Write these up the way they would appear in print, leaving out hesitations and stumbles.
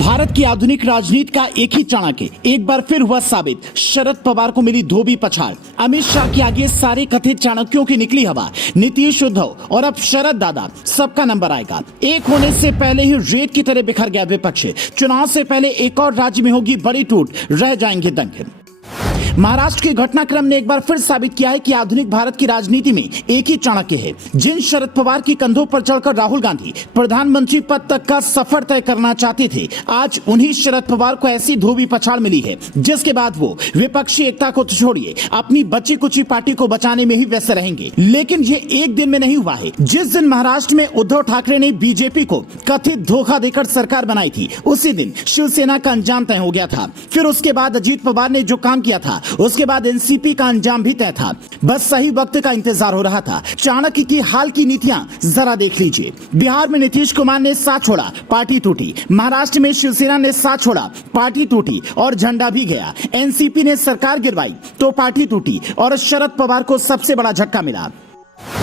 भारत की आधुनिक राजनीति का एक ही चाणक्य एक बार फिर हुआ साबित। शरद पवार को मिली धोबी पछाड़। अमित शाह के आगे सारे कथित चाणक्यों की निकली हवा। नीतीश, उद्धव और अब शरद दादा, सबका नंबर आएगा। एक होने से पहले ही रेत की तरह बिखर गया विपक्ष। चुनाव से पहले एक और राज्य में होगी बड़ी टूट, रह जाएंगे दंग। महाराष्ट्र के घटनाक्रम ने एक बार फिर साबित किया है कि आधुनिक भारत की राजनीति में एक ही चाणक्य है। जिन शरद पवार की कंधों पर चढ़कर राहुल गांधी प्रधानमंत्री पद तक का सफर तय करना चाहते थे, आज उन्हीं शरद पवार को ऐसी धोबी पछाड़ मिली है जिसके बाद वो विपक्षी एकता को छोड़िए अपनी बची कुची पार्टी को बचाने में ही व्यस्त रहेंगे। लेकिन ये एक दिन में नहीं हुआ है। जिस दिन महाराष्ट्र में उद्धव ठाकरे ने बीजेपी को कथित धोखा देकर सरकार बनाई थी, उसी दिन शिवसेना का अंजाम तय हो गया था। फिर उसके बाद अजीत पवार ने जो काम किया था, उसके बाद एनसीपी का अंजाम भी तय था। बस सही वक्त का इंतजार हो रहा था। चाणक्य की हाल की नीतियां जरा देख लीजिए। बिहार में नीतीश कुमार ने साथ छोड़ा, पार्टी टूटी। महाराष्ट्र में शिवसेना ने साथ छोड़ा, पार्टी टूटी और झंडा भी गया। एनसीपी ने सरकार गिरवाई तो पार्टी टूटी और शरद पवार को सबसे बड़ा झटका मिला।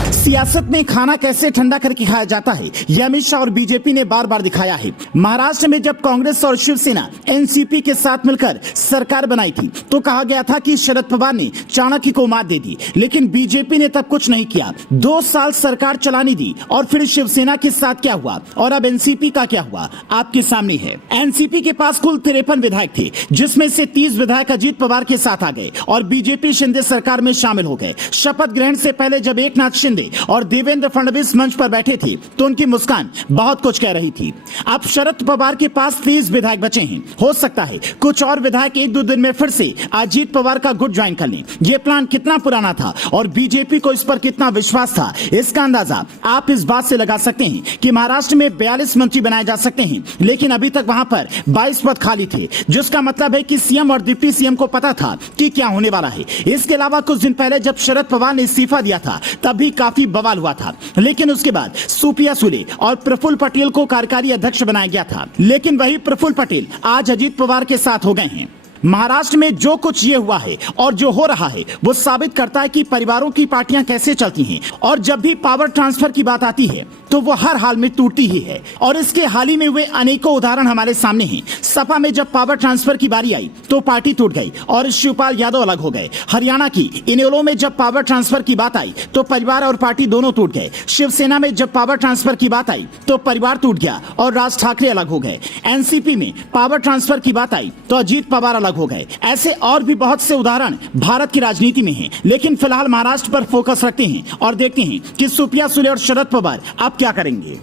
सियासत में खाना कैसे ठंडा करके खाया जाता है, यह अमित शाह और बीजेपी ने बार बार दिखाया है। महाराष्ट्र में जब कांग्रेस और शिवसेना एनसीपी के साथ मिलकर सरकार बनाई थी तो कहा गया था कि शरद पवार ने चाणक्य को मात दे दी, लेकिन बीजेपी ने तब कुछ नहीं किया। 2 साल सरकार चलानी दी और फिर शिवसेना के साथ क्या हुआ और अब एनसीपी का क्या हुआ, आपके सामने है। एनसीपी के पास कुल 53 विधायक थे, जिसमें से 30 विधायक अजीत पवार के साथ आ गए और बीजेपी शिंदे सरकार में शामिल हो गए। शपथ ग्रहण से पहले जब एकनाथ शिंदे और देवेंद्र फडणवीस मंच पर बैठे थे तो उनकी मुस्कान बहुत कुछ कह रही थी। अब शरद पवार के पास 30 विधायक बचे हैं। हो सकता है कुछ और विधायक 1-2 दिन में फिर से अजीत पवार का गुट ज्वाइन कर लें। यह प्लान कितना पुराना था और बीजेपी को इस पर कितना विश्वास था, इसका अंदाजा आप इस बात से लगा सकते हैं कि महाराष्ट्र में 42 मंत्री बनाए जा सकते हैं, लेकिन अभी तक वहां पर 22 पद खाली थे, जिसका मतलब है कि सीएम और डिप्टी सीएम को पता था कि क्या होने वाला है। इसके अलावा कुछ दिन पहले जब शरद पवार ने इस्तीफा दिया था तब भी काफी बवाल हुआ था, लेकिन उसके बाद सुप्रिया सुले और प्रफुल्ल पटेल को कार्यकारी अध्यक्ष बनाया गया था। लेकिन वही प्रफुल्ल पटेल आज अजीत पवार के साथ हो गए हैं। महाराष्ट्र में जो कुछ ये हुआ है और जो हो रहा है वो साबित करता है कि परिवारों की पार्टियां कैसे चलती हैं और जब भी पावर ट्रांसफर की बात आती है तो वो हर हाल में टूटती ही है। और इसके हाल ही में हुए अनेकों उदाहरण हमारे सामने हैं। सपा में जब पावर ट्रांसफर की बारी आई तो पार्टी टूट गई और शिवपाल यादव अलग हो गए। हरियाणा की इनेलो में जब पावर ट्रांसफर की बात आई तो परिवार और पार्टी दोनों टूट गए। शिवसेना में जब पावर ट्रांसफर की बात आई तो परिवार टूट गया और राज ठाकरे अलग हो गए। एनसीपी में पावर ट्रांसफर की बात आई तो अजीत पवार अलग हो गए। ऐसे और भी बहुत से उदाहरण भारत की राजनीति में हैं, लेकिन फिलहाल महाराष्ट्र पर फोकस रखते हैं और देखते हैं कि सुप्रिया सुले और शरद पवार अब क्या करेंगे।